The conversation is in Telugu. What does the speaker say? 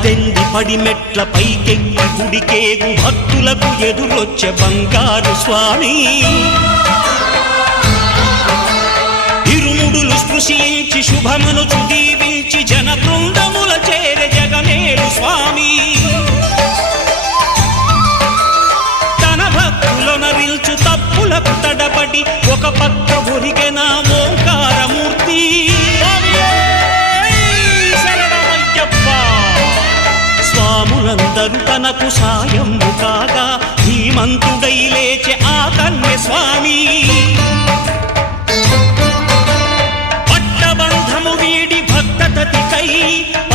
18 పడిమెట్ల పైకెక్కి గుడికేగు భక్తులకు ఎదురొచ్చే బంగారు స్వామి ఇరుముడులు స్పృశించి శుభమనుచు దీవించి జన బృందముల చేరే జగమేలు స్వామి తన భక్తులొనరిల్చు తప్పులకు తడబడి ఒక పక్క ఒరిగెన ఓంకారమూర్తి స్వాములందరూ తనకు సాయము కాగా ధీమంతుడై లేచే ఆ కన్య స్వామి పట్టబంధము వీడి భక్తతతికై